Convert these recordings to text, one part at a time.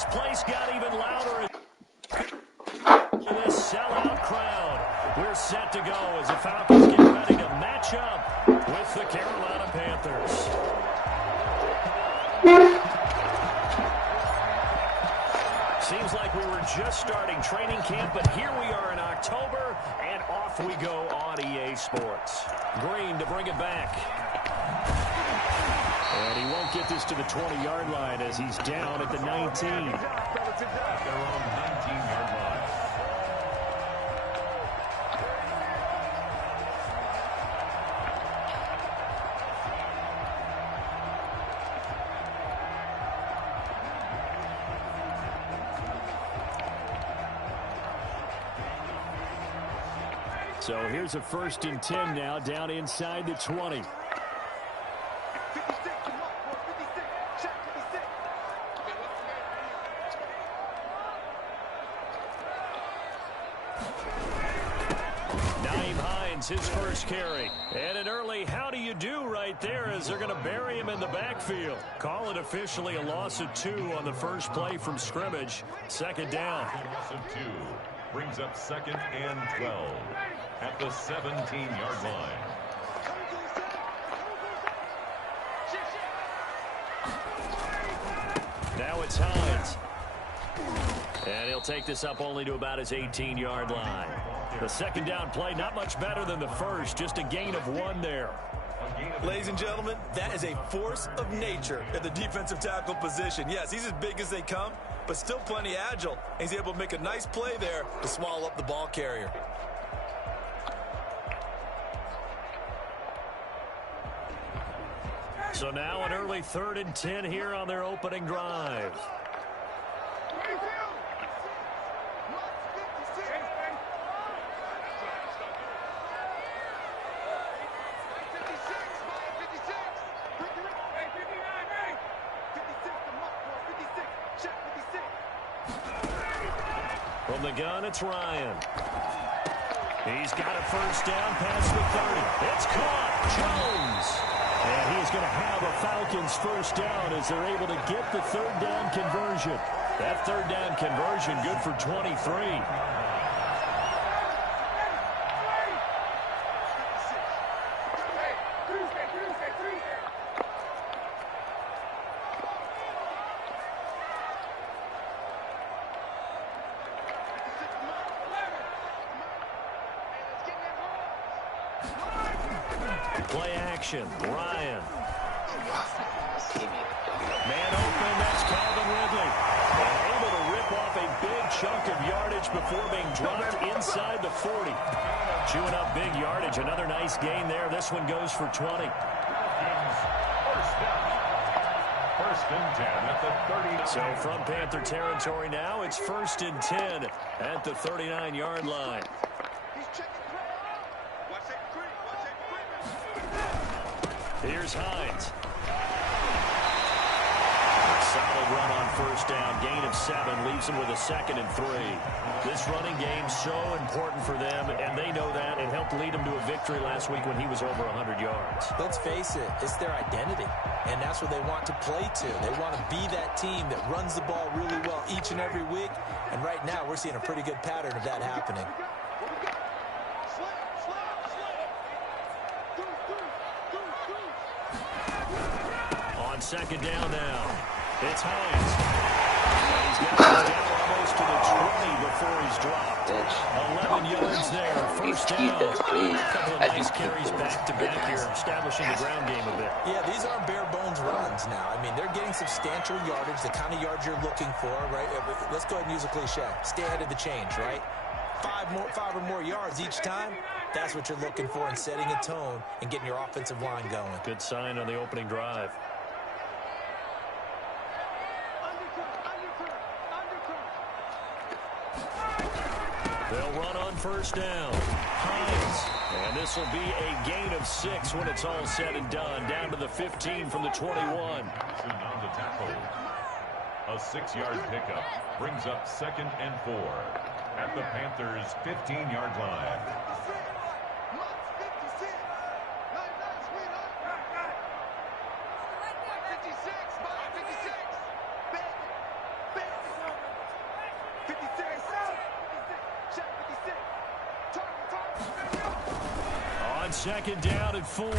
this place got even louder. This sellout crowd. We're set to go as the Falcons get ready to match up with the Carolina Panthers. Seems like we were just starting training camp, but here we are in October, and off we go on EA Sports. Green to bring it back. And he won't get this to the 20-yard line as he's down at the 19. Their own 19-yard line. So here's a 1st and 10 now, down inside the 20. His first carry. And an early how do you do right there as they're going to bury him in the backfield. Call it officially a loss of 2 on the first play from scrimmage. 2nd down. Loss of 2 brings up 2nd and 12 at the 17-yard line. Now it's Hines. And he'll take this up only to about his 18-yard line. The 2nd down play, not much better than the first, just a gain of 1 there. Ladies and gentlemen, that is a force of nature at the defensive tackle position. Yes, he's as big as they come, but still plenty agile. He's able to make a nice play there to swallow up the ball carrier. So now an early 3rd and 10 here on their opening drive. From the gun, it's Ryan. He's got a 1st down past the 30. It's caught. Jones. And he's going to have a Falcons 1st down as they're able to get the 3rd down conversion. That 3rd down conversion good for 23. Play action. Ryan. Man open. That's Calvin Ridley. And able to rip off a big chunk of yardage before being dropped inside the 40. Chewing up big yardage. Another nice gain there. This one goes for 20. First and 10 at the 39. So from Panther territory now, it's 1st and 10 at the 39-yard line. Here's Hines. Solid run on 1st down. Gain of 7 leaves them with a 2nd and 3. This running game's so important for them, and they know that. It helped lead them to a victory last week when he was over 100 yards. Let's face it, it's their identity, and that's what they want to play to. They want to be that team that runs the ball really well each and every week, and right now we're seeing a pretty good pattern of that happening. On 2nd down now, it's Hines. He's got it down almost to the 20 before he's dropped. 11 yards there, 1st down. A couple of nice carries back-to-back here, establishing the ground game a bit. Yeah, these aren't bare-bones runs now. I mean, they're getting substantial yardage, the kind of yards you're looking for, right? Let's go ahead and use a cliche. Stay ahead of the change, right? 5 or more yards each time. That's what you're looking for in setting a tone and getting your offensive line going. Good sign on the opening drive. They'll run on 1st down. Hines. And this will be a gain of 6 when it's all said and done. Down to the 15 from the 21. On the tackle. A 6-yard pickup brings up 2nd and 4 at the Panthers' 15-yard line. On second down and 4,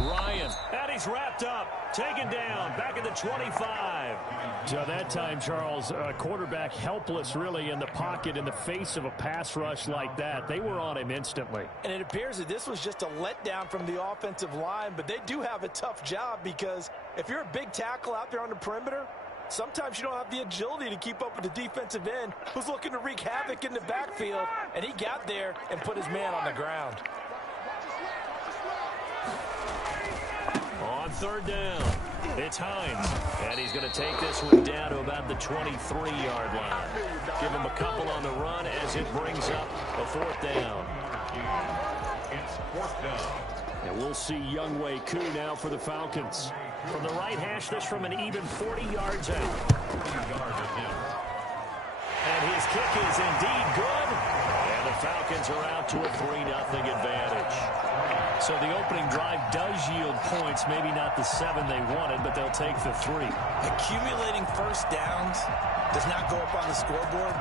Ryan. And he's wrapped up. Taken down. Back at the 25. So that time, Charles, quarterback helpless really in the pocket in the face of a pass rush like that. They were on him instantly. And it appears that this was just a letdown from the offensive line, but they do have a tough job because if you're a big tackle out there on the perimeter, sometimes you don't have the agility to keep up with the defensive end who's looking to wreak havoc in the backfield, and he got there and put his man on the ground. On third down, it's Hines. And he's going to take this one down to about the 23-yard line. Give him a couple on the run as it brings up a fourth down. It's fourth down. And we'll see Younghoe Koo now for the Falcons. From the right hash, this from an even 40 yards out. 40-yard attempt. And his kick is indeed good. And the Falcons are out to a 3-0 advantage. So the opening drive does yield points, maybe not the 7 they wanted, but they'll take the 3. Accumulating first downs does not go up on the scoreboard,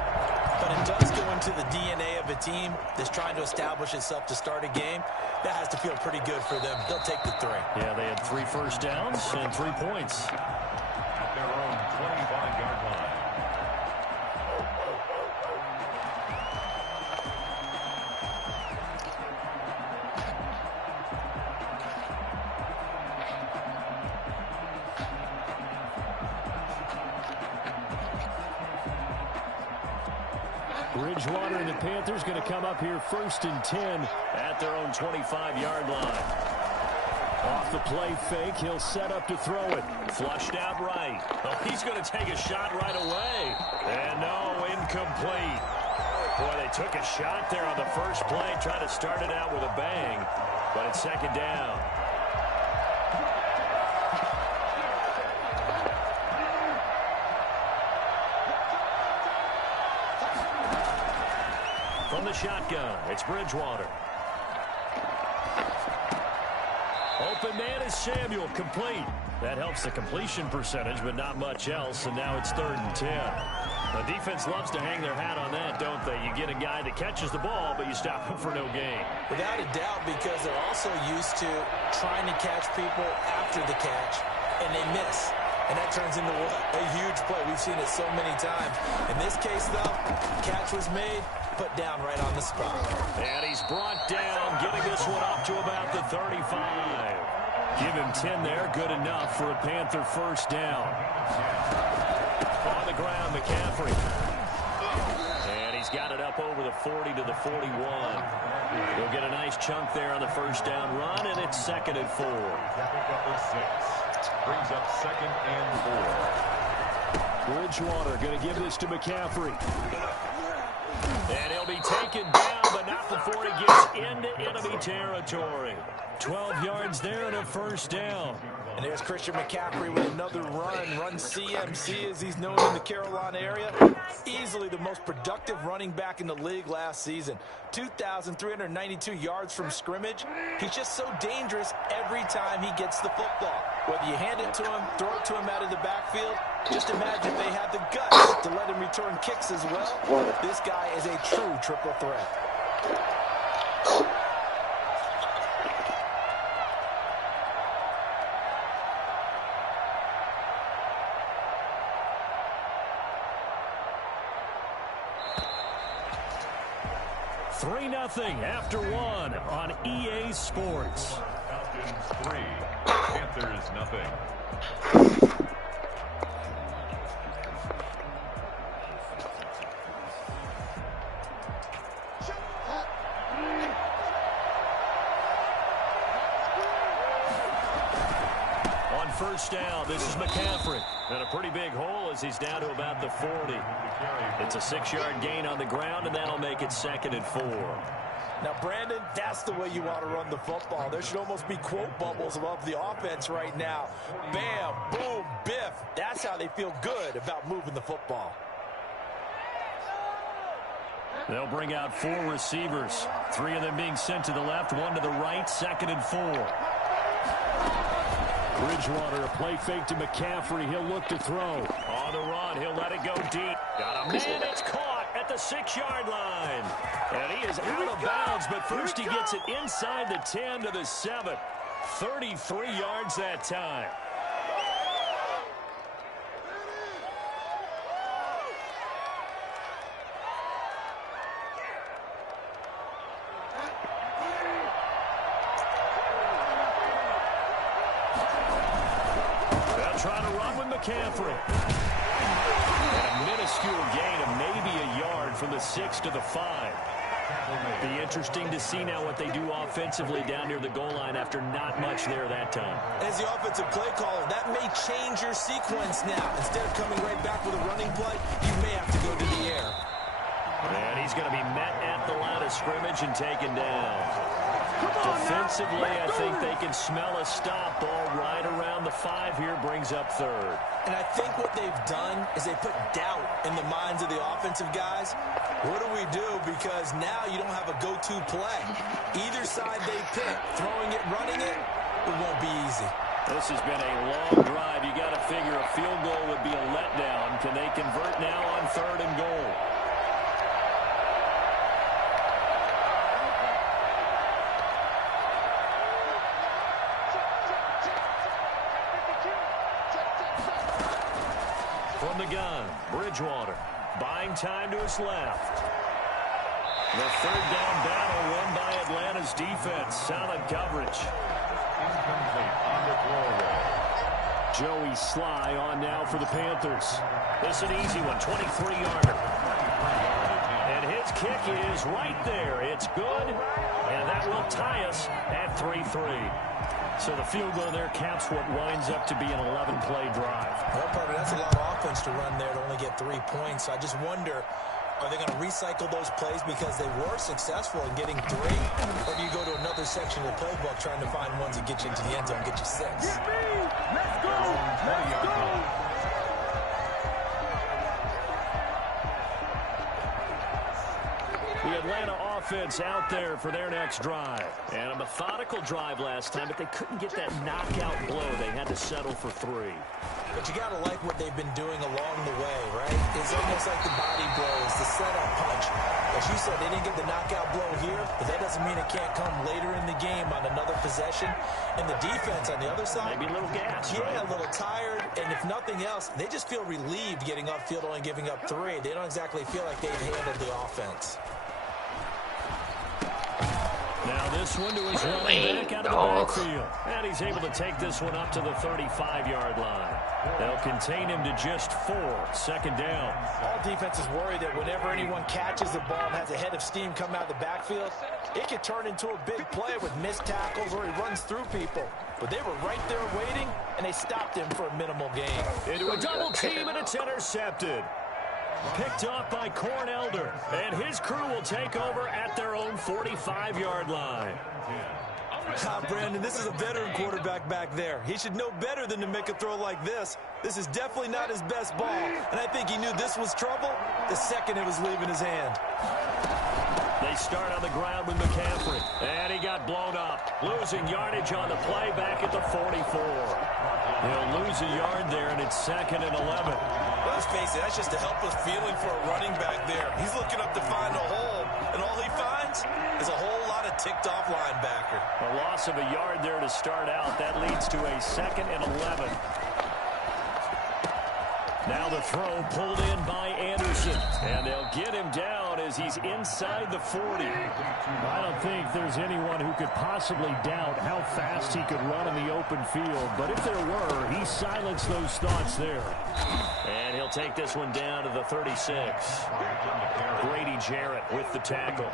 but it does go into the DNA of a team that's trying to establish itself to start a game. That has to feel pretty good for them. They'll take the 3. Yeah, they had 3 first downs and 3 points. At their own 25-yard line. Bridgewater and the Panthers going to come up here 1st and 10 at their own 25-yard line. Off the play fake, he'll set up to throw it. Flushed out right. Oh, he's going to take a shot right away. And no, incomplete. Boy, they took a shot there on the first play, trying to start it out with a bang. But it's second down. From the shotgun, it's Bridgewater. Open man is Samuel, complete. That helps the completion percentage, but not much else, and now it's 3rd and 10. The defense loves to hang their hat on that, don't they? You get a guy that catches the ball, but you stop him for no gain. Without a doubt, because they're also used to trying to catch people after the catch, and they miss. And that turns into what? A huge play. We've seen it so many times. In this case, though, catch was made, put down right on the spot. And he's brought down, getting this one up to about the 35. Give him 10 there, good enough for a Panther first down. On the ground, McCaffrey. And he's got it up over the 40 to the 41. He'll get a nice chunk there on the first down run, and it's 2nd and 4. Brings up 2nd and 4. Bridgewater going to give this to McCaffrey. And he'll be taken down, but not before he gets into enemy territory. 12 yards there and a first down. And there's Christian McCaffrey with another run CMC as he's known in the Carolina area. Easily the most productive running back in the league last season. 2,392 yards from scrimmage. He's just so dangerous every time he gets the football. Whether you hand it to him, throw it to him out of the backfield, just imagine if they had the guts to let him return kicks as well. This guy is a true triple threat. Nothing after 1 on EA Sports. Falcons 3, Panthers nothing. On first down, this is McCaffrey. And a pretty big hole as he's down to about the 40. It's a 6-yard gain on the ground, and that'll make it 2nd and 4. Now, Brandon, that's the way you want to run the football. There should almost be quote bubbles above the offense right now. Bam, boom, biff. That's how they feel good about moving the football. They'll bring out 4 receivers. 3 of them being sent to the left, 1 to the right, 2nd and 4. Bridgewater, a play fake to McCaffrey. He'll look to throw. On the run, he'll let it go deep. Got a man, it's caught, the 6-yard line. And he is out of bounds, but first he gets it inside the 10 to the 7. 33 yards that time. They'll try to run with McCaffrey. And a minuscule gain of maybe a yard from the 6 to the 5. Be interesting to see now what they do offensively down near the goal line after not much there that time. As the offensive play caller, that may change your sequence now. Instead of coming right back with a running play, you may have to go to the air. And he's going to be met at the line of scrimmage and taken down. Defensively, I think they can smell a stop. Ball right around the 5 here, brings up third. And I think what they've done is they put doubt in the minds of the offensive guys. What do we do? Because now you don't have a go-to play. Either side they pick, throwing it, running it, it won't be easy. This has been a long drive. You got to figure a field goal would be a letdown. Can they convert now on 3rd and goal? From the gun, Bridgewater, buying time to his left. The 3rd down battle won by Atlanta's defense. Solid coverage. Incomplete on the throwaway. Joey Sly on now for the Panthers. This is an easy one, 23-yarder. And his kick is right there. It's good, and that will tie us at 3-3. So the field goal there caps what winds up to be an 11-play drive. Well, partner, that's a lot of offense to run there to only get 3 points. I just wonder, are they going to recycle those plays because they were successful in getting 3? Or do you go to another section of the playbook trying to find ones that get you into the end zone and get you 6? Let's go! Let's go! The Atlanta offense out there for their next drive. And a methodical drive last time, but they couldn't get that knockout blow. They had to settle for 3. But you got to like what they've been doing along the way, right? It's almost like the body blows, the setup punch. As you said, they didn't get the knockout blow here, but that doesn't mean it can't come later in the game on another possession. And the defense on the other side, maybe a little gas, yeah, right? A little tired. And if nothing else, they just feel relieved getting upfield, only giving up 3. They don't exactly feel like they've handled the offense. Now this one to his running back out of the backfield. And he's able to take this one up to the 35-yard line. They'll contain him to just 4. 2nd down. All defenses worry that whenever anyone catches the ball and has a head of steam come out of the backfield, it could turn into a big play with missed tackles or he runs through people. But they were right there waiting, and they stopped him for a minimal gain. Into a double team, and it's intercepted. Picked off by Cornelder, and his crew will take over at their own 45-yard line. Brandon, this is a veteran quarterback back there. He should know better than to make a throw like this. This is definitely not his best ball, and I think he knew this was trouble the second it was leaving his hand. They start on the ground with McCaffrey, and he got blown up. Losing yardage on the play back at the 44. He'll lose a yard there, and it's 2nd and 11. Let's face it, that's just a helpless feeling for a running back there. He's looking up to find a hole, and all he finds is a whole lot of ticked-off linebacker. A loss of a yard there to start out. That leads to a 2nd and 11. Now the throw pulled in by Anderson, and they'll get him down as he's inside the 40. I don't think there's anyone who could possibly doubt how fast he could run in the open field, but if there were, he silenced those thoughts there. And he'll take this one down to the 36. Grady Jarrett with the tackle.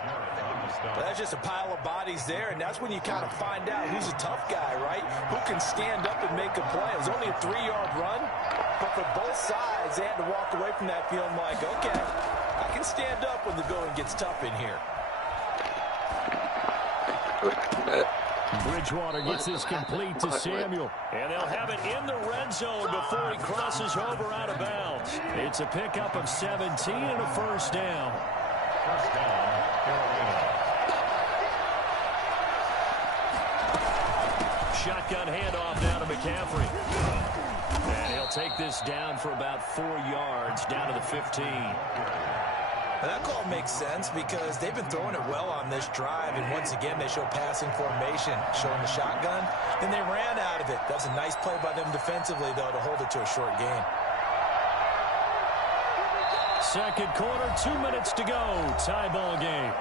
Well, that's just a pile of bodies there, and that's when you kind of find out who's a tough guy, right? Who can stand up and make a play. It was only a 3-yard run, but for both sides, they had to walk away from that feeling like, okay, I can stand up when the going gets tough in here. Bridgewater gets this complete to Samuel. And they'll have it in the red zone before he crosses over out of bounds. It's a pickup of 17 and a 1st down. First down, Carolina. Shotgun handoff down to McCaffrey. And he'll take this down for about 4 yards, down to the 15. Well, that call makes sense because they've been throwing it well on this drive, and once again, they show passing formation, showing the shotgun. Then they ran out of it. That's a nice play by them defensively, though, to hold it to a short gain. Second quarter, 2 minutes to go. Tie ball game.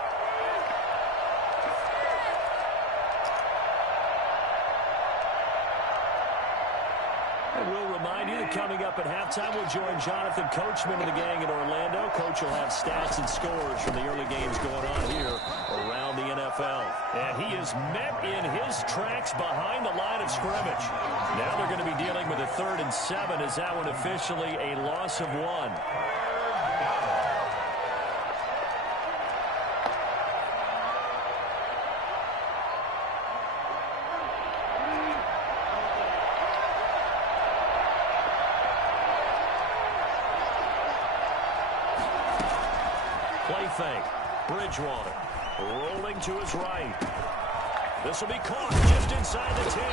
We'll remind you that coming up at halftime, we'll join Jonathan Coachman of the gang in Orlando. Coach will have stats and scores from the early games going on here around the NFL. And he is met in his tracks behind the line of scrimmage. Now they're going to be dealing with a 3rd and 7 as that one officially a loss of 1. Fake. Bridgewater rolling to his right. This will be caught just inside the 10.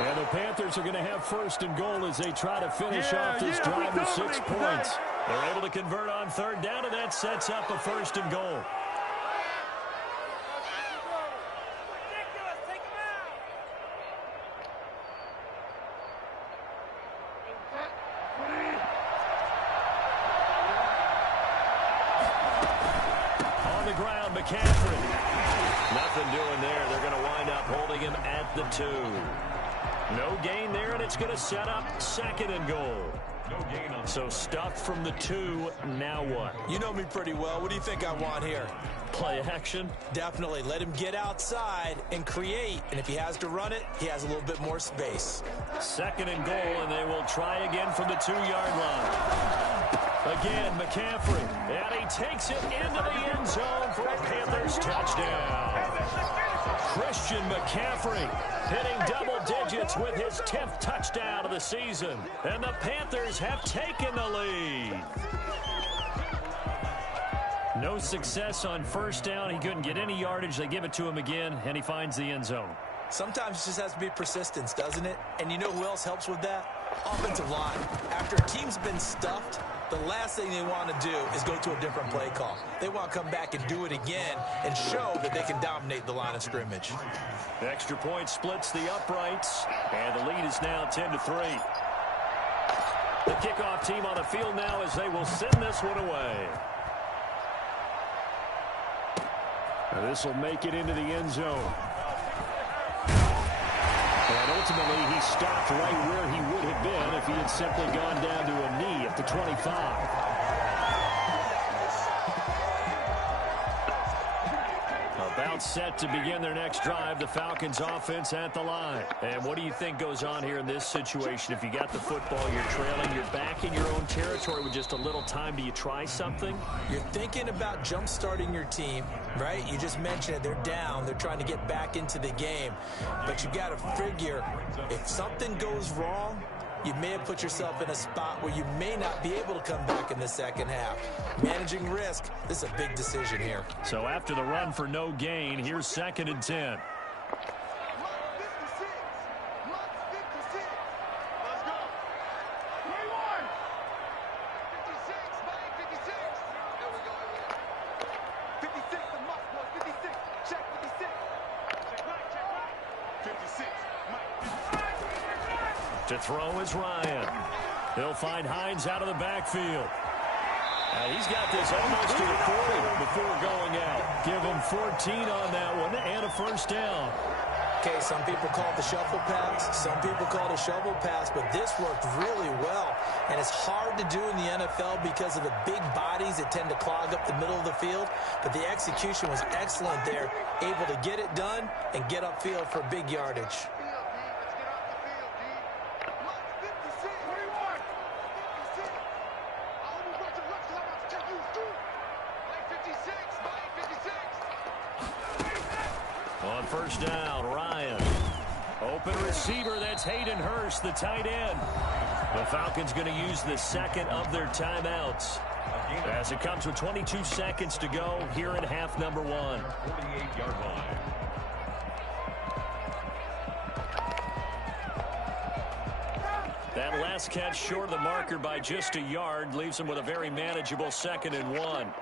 And the Panthers are going to have 1st and goal as they try to finish off this drive with 6 points. They're able to convert on 3rd down, and that sets up a 1st and goal. McCaffrey. Nothing doing there. They're going to wind up holding him at the 2. No gain there, and it's going to set up 2nd and goal. No gain on. So stuffed from the 2. Now what? You know me pretty well. What do you think I want here? Play action? Definitely. Let him get outside and create. And if he has to run it, he has a little bit more space. 2nd and goal, and they will try again from the 2-yard line. Again, McCaffrey, and he takes it into the end zone for a Panthers touchdown. Christian McCaffrey hitting double digits with his 10th touchdown of the season. And the Panthers have taken the lead. No success on 1st down. He couldn't get any yardage. They give it to him again, and he finds the end zone. Sometimes it just has to be persistence, doesn't it? And you know who else helps with that? Offensive line. After a team's been stuffed, the last thing they want to do is go to a different play call. They want to come back and do it again and show that they can dominate the line of scrimmage. The extra point splits the uprights, and the lead is now 10-3. The kickoff team on the field now as they will send this one away. Now this will make it into the end zone. And ultimately, he stopped right where he would have been if he had simply gone down to a knee at the 25. About set to begin their next drive, the Falcons offense at the line. And what do you think goes on here in this situation? If you got the football, you're trailing, you're back in your own territory with just a little time. Do you try something? You're thinking about jump-starting your team, right? You just mentioned it. They're down. They're trying to get back into the game. But you got to figure if something goes wrong, you may have put yourself in a spot where you may not be able to come back in the second half. Managing risk, this is a big decision here. So after the run for no gain, here's 2nd and 10. To throw is Ryan. He'll find Hines out of the backfield. He's got this almost to the 40 before going out. Give him 14 on that one and a 1st down. Okay, some people call it the shuffle pass. Some people call it a shovel pass, but this worked really well. And it's hard to do in the NFL because of the big bodies that tend to clog up the middle of the field. But the execution was excellent there, able to get it done and get upfield for big yardage. On 1st down, Ryan. Open receiver, that's Hayden Hurst, the tight end. The Falcons going to use the 2nd of their timeouts as it comes with 22 seconds to go here in half number 1. 48-yard line. That last catch short of the marker by just a yard leaves him with a very manageable 2nd and 1.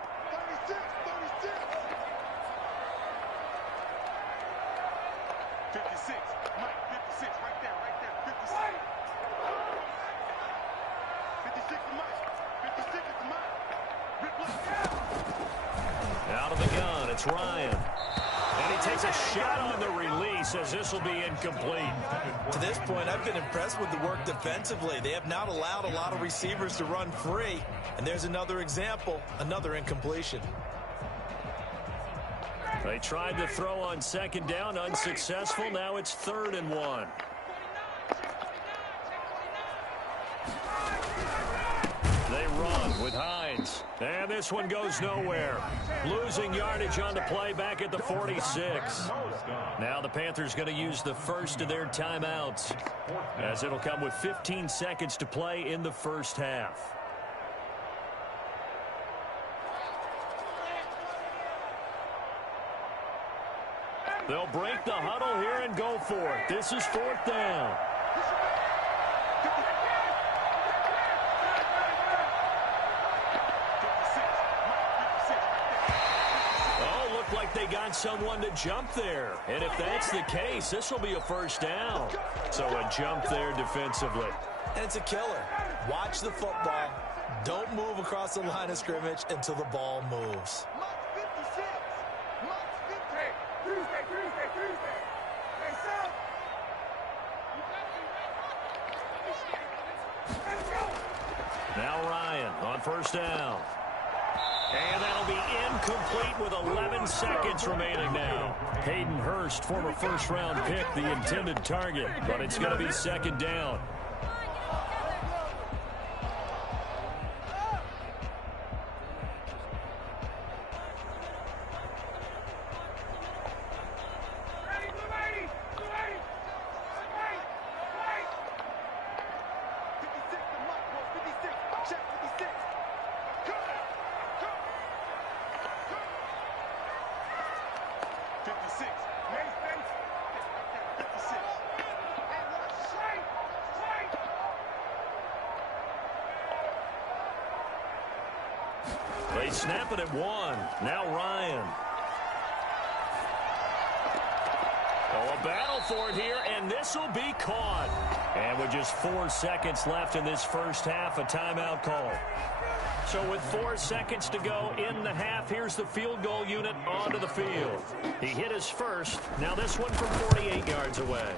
Out of the gun, it's Ryan. And he takes a shot on the release as this will be incomplete. To this point, I've been impressed with the work defensively. They have not allowed a lot of receivers to run free. And there's another example, another incompletion. They tried to throw on second down, unsuccessful. Now it's 3rd and 1. They run with Hines. And this one goes nowhere. Losing yardage on the play back at the 46. Now the Panthers going to use the first of their timeouts, as it'll come with 15 seconds to play in the first half. They'll break the huddle here and go for it. This is 4th down. Oh, looked like they got someone to jump there. And if that's the case, this will be a 1st down. So a jump there defensively. And it's a killer. Watch the football. Don't move across the line of scrimmage until the ball moves. Now Ryan on 1st down. And that'll be incomplete with 11 seconds remaining now. Hayden Hurst, former 1st-round pick, the intended target. But it's going to be 2nd down. They snap it at 1. Now Ryan. Oh, a battle for it here, and this will be caught. And with just 4 seconds left in this first half, a timeout call. So with 4 seconds to go in the half, here's the field goal unit onto the field. He hit his first. Now this one from 48 yards away.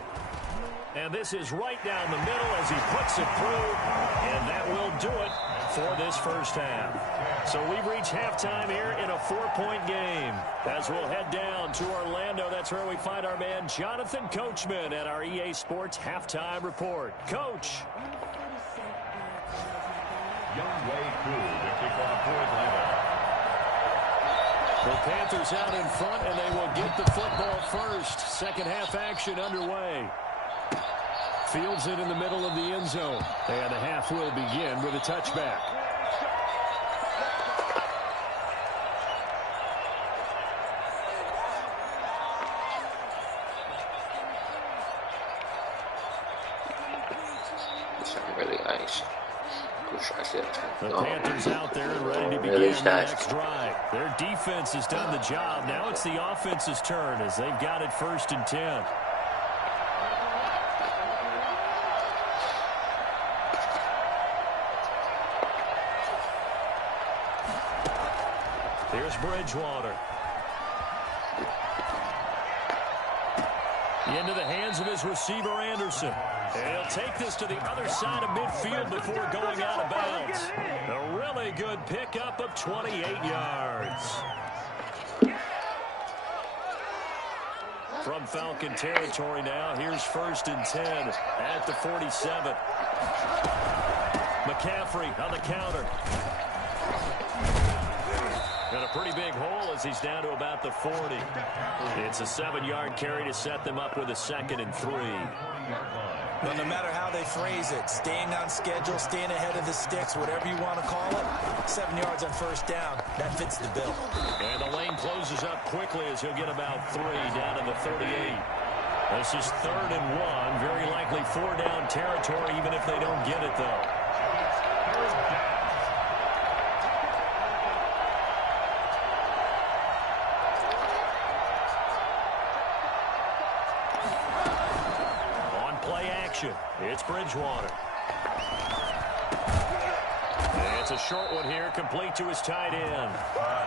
And this is right down the middle as he puts it through. And that will do it for this first half. So we've reached halftime here in a 4-point game. As we'll head down to Orlando, that's where we find our man Jonathan Coachman at our EA Sports Halftime Report. Coach. The Panthers out in front, and they will get the football first. Second half action underway. Fields it in the middle of the end zone. And the half will begin with a touchback. Really nice. The Panthers out there and ready to begin the next drive. Their defense has done the job. Now it's the offense's turn as they've got it 1st and 10. Here's Bridgewater. Into the hands of his receiver, Anderson. And he'll take this to the other side of midfield before going out of bounds. A really good pickup of 28 yards. From Falcon territory now, here's 1st and 10 at the 47. McCaffrey on the counter. Got a pretty big hole as he's down to about the 40. It's a 7-yard carry to set them up with a 2nd and 3. But no matter how they phrase it, staying on schedule, staying ahead of the sticks, whatever you want to call it, 7 yards on 1st down, that fits the bill. And the lane closes up quickly as he'll get about 3 down to the 38. This is 3rd and 1, very likely 4-down territory, even if they don't get it, though. action. It's Bridgewater. It's a short one here, complete to his tight end.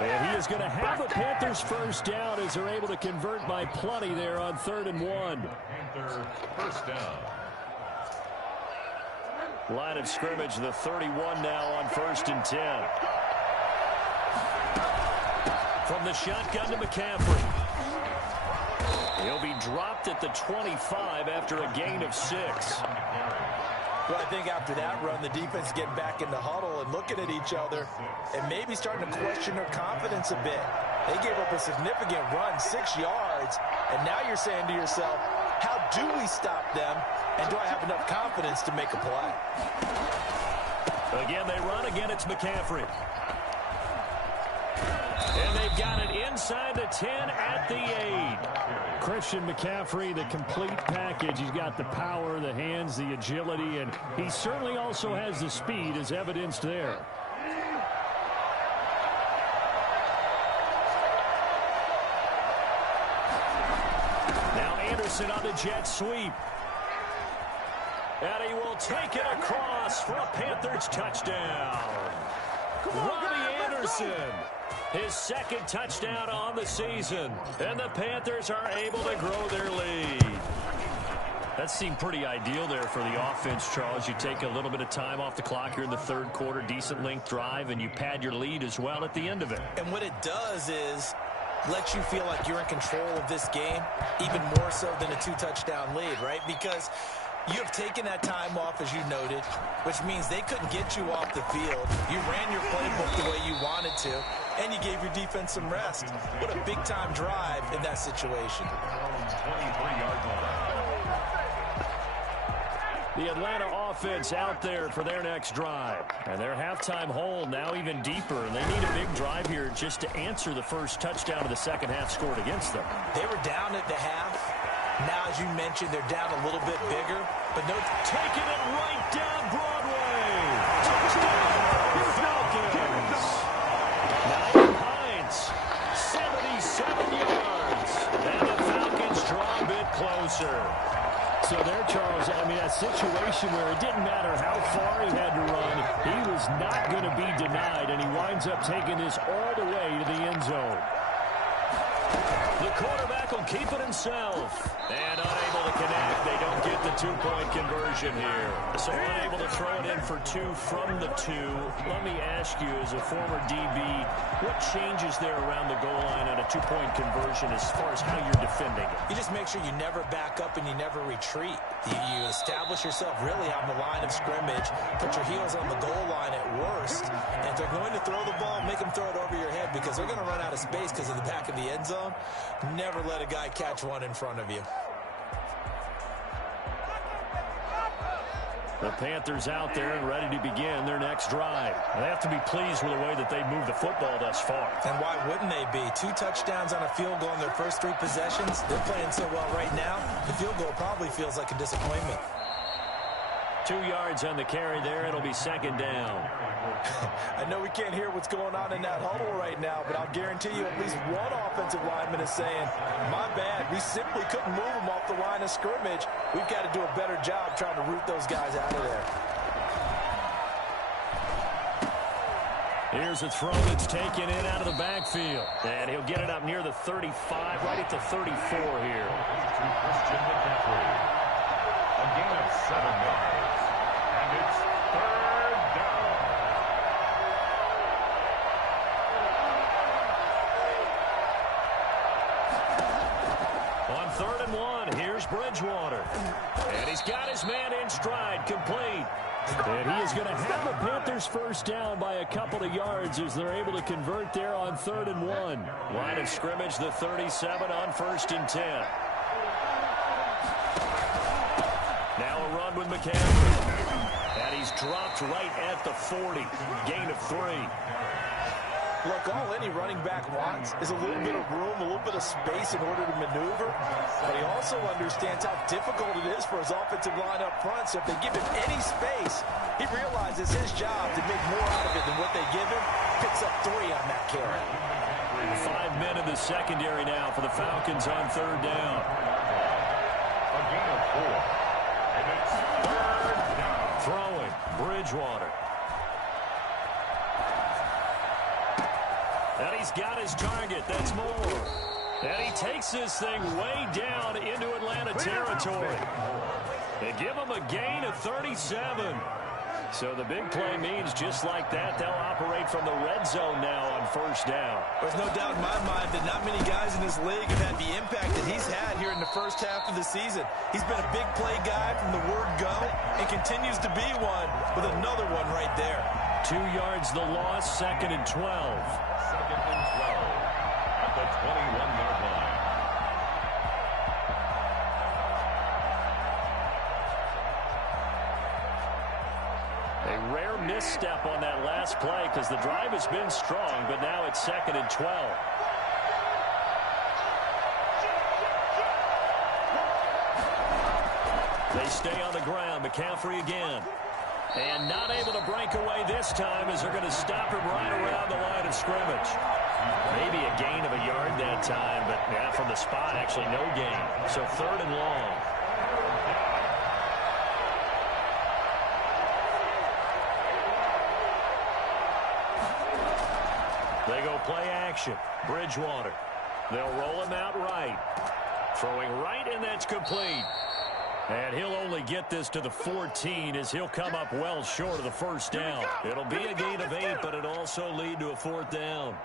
And he is going to have the Panthers first down as they're able to convert by plenty there on 3rd and 1. Panther first down. Line of scrimmage, the 31 now on 1st and 10. From the shotgun to McCaffrey. He'll be dropped at the 25 after a gain of 6. Well, I think after that run, the defense is getting back in the huddle and looking at each other and maybe starting to question their confidence a bit. They gave up a significant run, 6 yards, and now you're saying to yourself, how do we stop them, and do I have enough confidence to make a play? Again, they run. Again, it's McCaffrey. And they've got it inside the 10 at the 8. Christian McCaffrey, the complete package. He's got the power, the hands, the agility, and he certainly also has the speed as evidenced there. Now Anderson on the jet sweep. And he will take it across for a Panthers touchdown. Robbie Anderson. His second touchdown on the season. And the Panthers are able to grow their lead. That seemed pretty ideal there for the offense, Charles. You take a little bit of time off the clock here in the 3rd quarter, decent length drive, and you pad your lead as well at the end of it. And what it does is let you feel like you're in control of this game, even more so than a 2-touchdown lead, right? Because you have taken that time off, as you noted, which means they couldn't get you off the field. You ran your playbook the way you wanted to, and you gave your defense some rest. What a big-time drive in that situation. 23-yard line. The Atlanta offense out there for their next drive. And their halftime hole now even deeper, and they need a big drive here just to answer the first touchdown of the second half scored against them. They were down at the half. Now, as you mentioned, they're down a little bit bigger, but no, taking it right down Broadway. Touchdown, Falcons. Now Hines, 77 yards. And the Falcons draw a bit closer. So there, Charles, I mean, a situation where it didn't matter how far he had to run, he was not going to be denied, and he winds up taking this all the way to the end zone. The quarterback will keep it himself. And unable to connect. They don't get the 2-point conversion here. So unable to throw it in for 2 from the 2. Let me ask you, as a former DB, what changes there around the goal line on a 2-point conversion as far as how you're defending it? You just make sure you never back up and you never retreat. You establish yourself really on the line of scrimmage, put your heels on the goal line at worst, and if they're going to throw the ball, make them throw it over your head because they're going to run out of space because of the back of the end zone. Never let a guy catch one in front of you. The Panthers out there and ready to begin their next drive. They have to be pleased with the way that they moved the football thus far. And why wouldn't they be? 2 touchdowns on a field goal in their first 3 possessions. They're playing so well right now, the field goal probably feels like a disappointment. 2 yards on the carry there. It'll be second down. I know we can't hear what's going on in that huddle right now, but I'll guarantee you at least one offensive lineman is saying, my bad, we simply couldn't move them off the line of scrimmage. We've got to do a better job trying to root those guys out of there. Here's a throw that's taken in out of the backfield. And he'll get it up near the 35, right at the 34 here. Christian McCaffrey. A gain of 7 yards. And it's 3rd down. On 3rd and 1, here's Bridgewater. And he's got his man in stride, complete. And he is going to have the Panthers first down by a couple of yards as they're able to convert there on 3rd and 1. Line of scrimmage, the 37 on 1st and 10. Now a run with McCaffrey. And he's dropped right at the 40. Gain of 3. Look, all any running back wants is a little bit of room, a little bit of space in order to maneuver. But he also understands how difficult it is for his offensive line up front. So if they give him any space, he realizes his job to make more out of it than what they give him. Picks up 3 on that carry. 5 men in the secondary now for the Falcons on 3rd down. A gain of 4. And it's third down. Throwing, Bridgewater. And he's got his target. That's more. And he takes this thing way down into Atlanta territory. They give him a gain of 37. So the big play means just like that, they'll operate from the red zone now on first down. There's no doubt in my mind that not many guys in this league have had the impact that he's had here in the first half of the season. He's been a big play guy from the word go and continues to be one with another one right there. 2 yards the loss, 2nd and 12. 2nd and 12 at the 21-yard line. A rare misstep on that last play because the drive has been strong, but now it's 2nd and 12. They stay on the ground. McCaffrey again. And not able to break away this time as they're going to stop him right around the line of scrimmage. Maybe a gain of a yard that time, but yeah, from the spot, actually no gain. So 3rd and long. They go play action. Bridgewater. They'll roll him out right. Throwing right, and that's complete. And he'll only get this to the 14 as he'll come up well short of the first down. It'll be a gain of 8, but it'll also lead to a 4th down.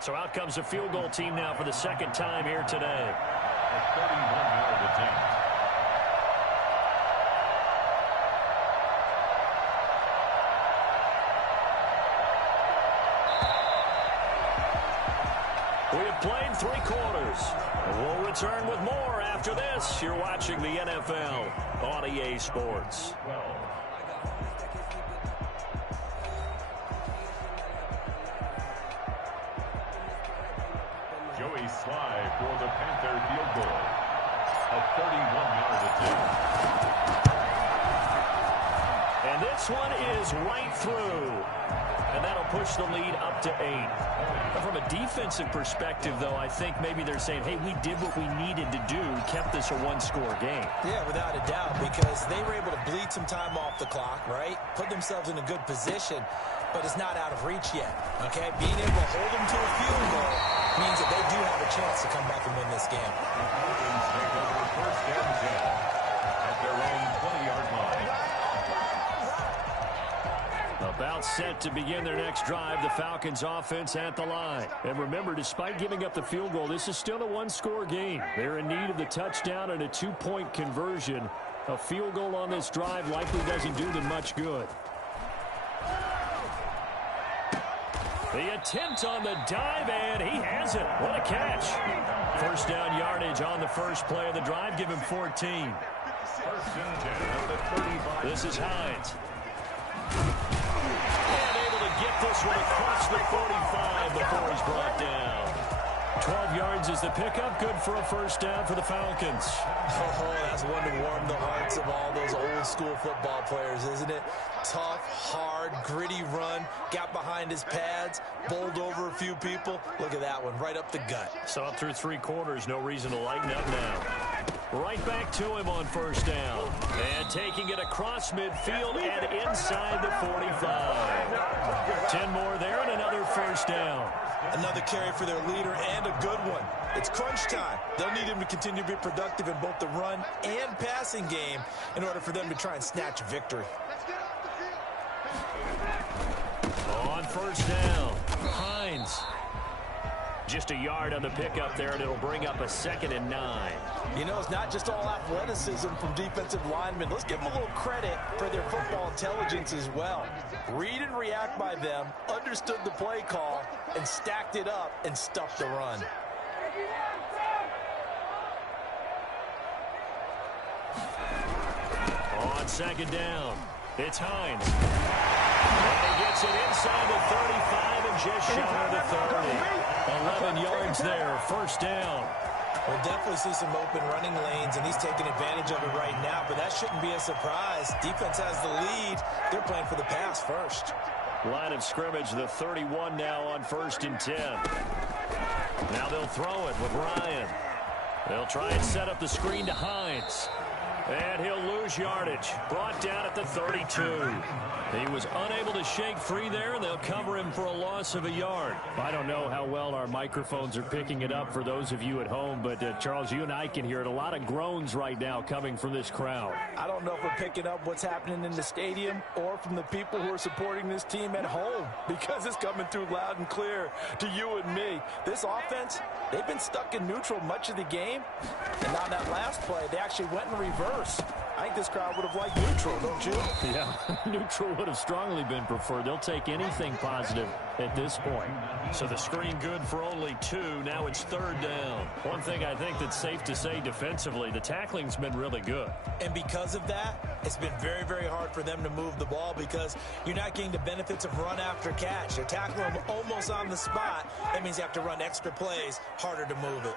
So out comes the field goal team now for the 2nd time here today. A 31-yard attempt. We have played 3 quarters. We'll return with more after this. You're watching the NFL on EA Sports. Joey Sly for the Panther field goal. A 31-yard attempt. And this one is right through. And that'll push the lead up to 8. From a defensive perspective, though, I think maybe they're saying, hey, we did what we needed to do. We kept this a 1-score game. Yeah, without a doubt, because they were able to bleed some time off the clock, right? Put themselves in a good position, but it's not out of reach yet, okay? Being able to hold them to a field goal means that they do have a chance to come back and win this game. The Falcons take over 1st and 10 at their own 20-yard line. About set to begin their next drive, the Falcons offense at the line. And remember, despite giving up the field goal, this is still a 1-score game. They're in need of the touchdown and a 2-point conversion. A field goal on this drive likely doesn't do them much good. The attempt on the dive, and he has it. What a catch. 1st down yardage on the first play of the drive. Give him 14. 1st and 10 at the 35. This is Hines. And able to get this one across the 45 before he's brought down. 12 yards is the pickup. Good for a 1st down for the Falcons. Oh, that's one to warm the hearts of all those old-school football players, isn't it? Tough, hard, gritty run. Got behind his pads, bowled over a few people. Look at that one, right up the gut. So up through 3 quarters, no reason to lighten up now. Right back to him on 1st down. And taking it across midfield and inside the 45. 10 more there and another 1st down. Another carry for their leader and a good one. It's crunch time. They'll need him to continue to be productive in both the run and passing game in order for them to try and snatch a victory. On 1st down, Hines. Just a yard on the pickup there, and it'll bring up a 2nd and 9. You know, it's not just all athleticism from defensive linemen. Let's give them a little credit for their football intelligence as well. Read and react by them, understood the play call, and stacked it up and stuffed the run. On 2nd down, it's Hines. And he gets it inside the 35 and just shy of the 30. 11 yards there, 1st down. We'll definitely see some open running lanes, and he's taking advantage of it right now, but that shouldn't be a surprise. Defense has the lead. They're playing for the pass first. Line of scrimmage, the 31 now on 1st and 10. Now they'll throw it with Ryan. They'll try and set up the screen to Hines. And he'll lose yardage. Brought down at the 32. He was unable to shake free there, and they'll cover him for a loss of a yard. I don't know how well our microphones are picking it up for those of you at home, but Charles, you and I can hear it. A lot of groans right now coming from this crowd. I don't know if we're picking up what's happening in the stadium or from the people who are supporting this team at home, because it's coming through loud and clear to you and me. This offense, they've been stuck in neutral much of the game, and on that last play, they actually went in reverse. I think this crowd would have liked neutral, don't you? Yeah, neutral would have strongly been preferred. They'll take anything positive at this point. So the screen good for only 2. Now it's 3rd down. One thing I think that's safe to say defensively, the tackling's been really good. And because of that, it's been very, very hard for them to move the ball because you're not getting the benefits of run after catch. They're tackling them almost on the spot. That means you have to run extra plays, harder to move it.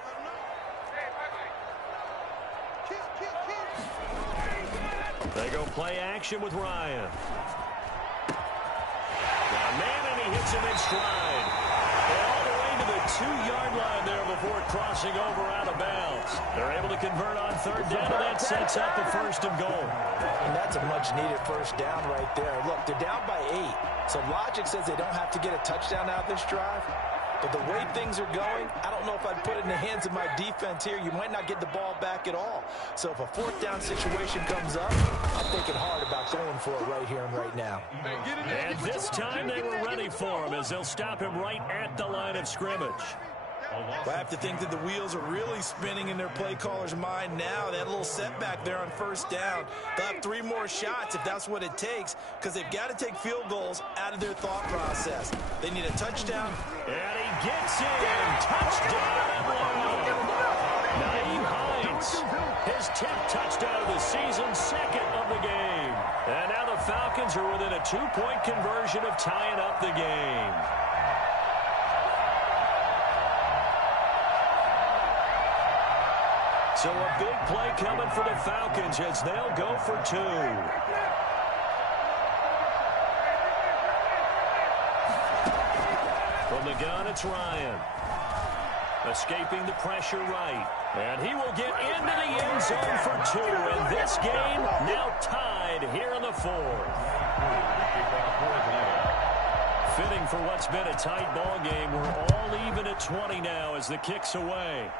They go play action with Ryan. Got a man, and he hits him in stride. All the way to the 2-yard line there before crossing over out of bounds. They're able to convert on 3rd down, and that sets up the 1st and goal. And that's a much-needed 1st down right there. Look, they're down by 8, so logic says they don't have to get a touchdown out of this drive. But the way things are going, I don't know if I'd put it in the hands of my defense here. You might not get the ball back at all. So if a 4th down situation comes up, I'm thinking hard about going for it right here and right now. And this time they were ready for him as they'll stop him right at the line of scrimmage. Well, I have to think that the wheels are really spinning in their play caller's mind now. They had a little setback there on 1st down. They'll have 3 more shots if that's what it takes, because they've got to take field goals out of their thought process. They need a touchdown. And he gets in. Touchdown. Naeem Hines, his 10th touchdown of the season, 2nd of the game. And now the Falcons are within a 2-point conversion of tying up the game. So a big play coming for the Falcons as they'll go for 2. From the gun, it's Ryan. Escaping the pressure right. And he will get into the end zone for 2. And this game now tied here in the 4th. Fitting for what's been a tight ball game. We're all even at 20 now as the kick's away.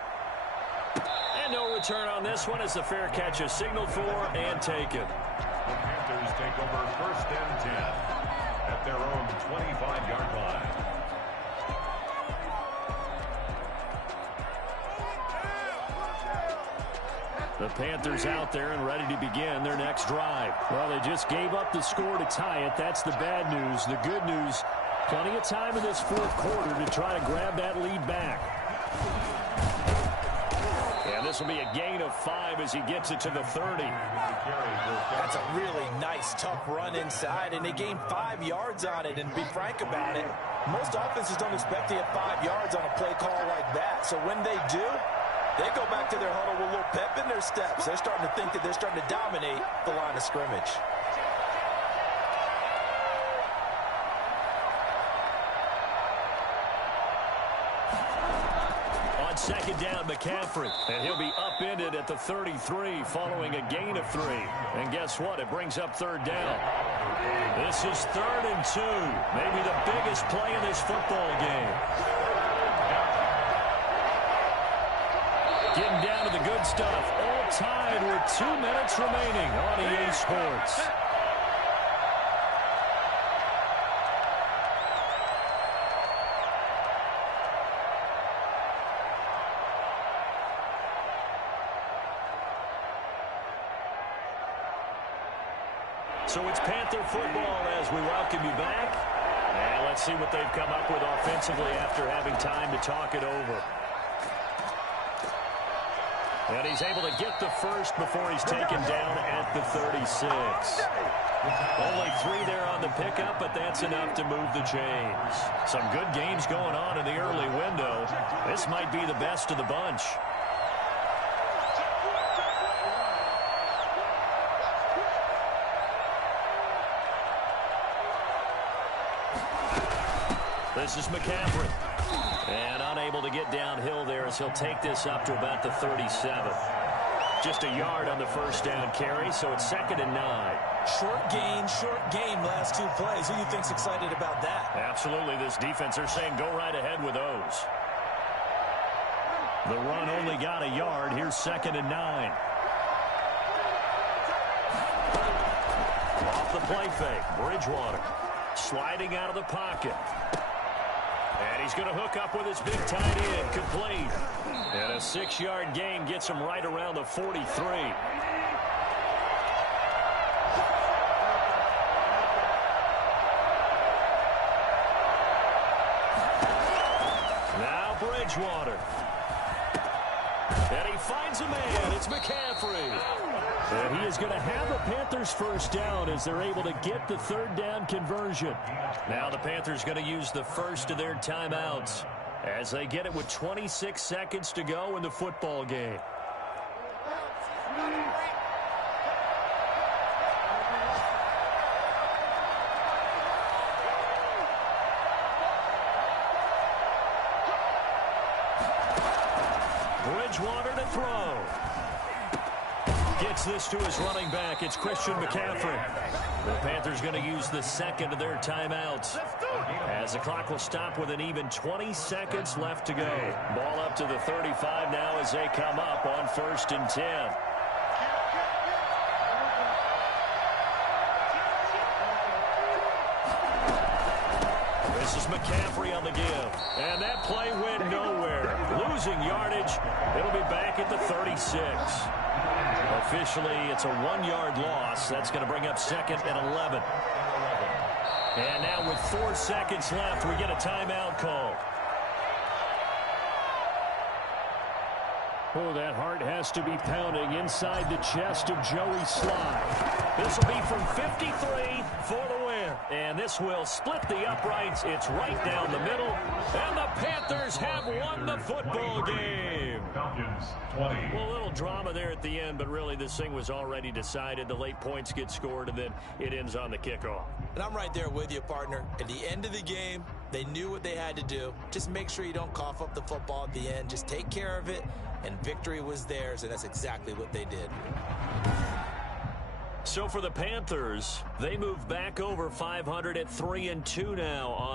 And no return on this one as the fair catch is signaled for and taken. The Panthers take over 1st and 10 at their own 25-yard line. The Panthers out there and ready to begin their next drive. Well, they just gave up the score to tie it. That's the bad news. The good news, plenty of time in this 4th quarter to try to grab that lead back. And this will be a gain of 5 as he gets it to the 30. That's a really nice, tough run inside, and they gained 5 yards on it. And to be frank about it, most offenses don't expect to get 5 yards on a play call like that. So when they do, they go back to their huddle with a little pep in their steps. They're starting to think that they're starting to dominate the line of scrimmage. On 2nd down, McCaffrey. And he'll be upended at the 33 following a gain of 3. And guess what? It brings up 3rd down. This is 3rd and 2. Maybe the biggest play in this football game. Getting down to the good stuff. All tied with 2 minutes remaining on EA Sports. So it's Panther football as we welcome you back. And let's see what they've come up with offensively after having time to talk it over. And he's able to get the first before he's taken down at the 36. Only 3 there on the pickup, but that's enough to move the chains. Some good games going on in the early window. This might be the best of the bunch. This is McCaffrey. And unable to get downhill there as he'll take this up to about the 37. Just a yard on the first down carry, so it's 2nd and 9. Short game last 2 plays. Who do you think's excited about that? Absolutely. This defense, they're saying go right ahead with those. The run only got a yard. Here's 2nd and 9. Off the play fake, Bridgewater sliding out of the pocket. And he's going to hook up with his big tight end, complete. And a 6-yard gain gets him right around the 43. Now Bridgewater. And he finds a man. It's McCaffrey. And he is going to have a Panthers first down as they're able to get the 3rd down conversion. Now the Panthers going to use the first of their timeouts as they get it with 26 seconds to go in the football game. Bridgewater to throw. Gets this to his running back. It's Christian McCaffrey. The Panthers going to use the 2nd of their timeouts as the clock will stop with an even 20 seconds left to go. Ball up to the 35 now as they come up on 1st and 10. This is McCaffrey on the give. And that play went nowhere. Losing yardage. It'll be back at the 36. Officially, it's a 1-yard loss. That's going to bring up 2nd and 11. And now with 4 seconds left, we get a timeout call. Oh, that heart has to be pounding inside the chest of Joey Sly. This will be from 53 for the win. And this will split the uprights. It's right down the middle. And the Panthers have won the football game. Falcons 20. Well, a little drama there at the end, but really this thing was already decided. The late points get scored, and then it ends on the kickoff. And I'm right there with you, partner. At the end of the game, they knew what they had to do. Just make sure you don't cough up the football at the end. Just take care of it, and victory was theirs, and that's exactly what they did. So for the Panthers, they move back over 500 at 3-2 now on